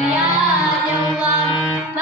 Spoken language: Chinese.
呀，又弯。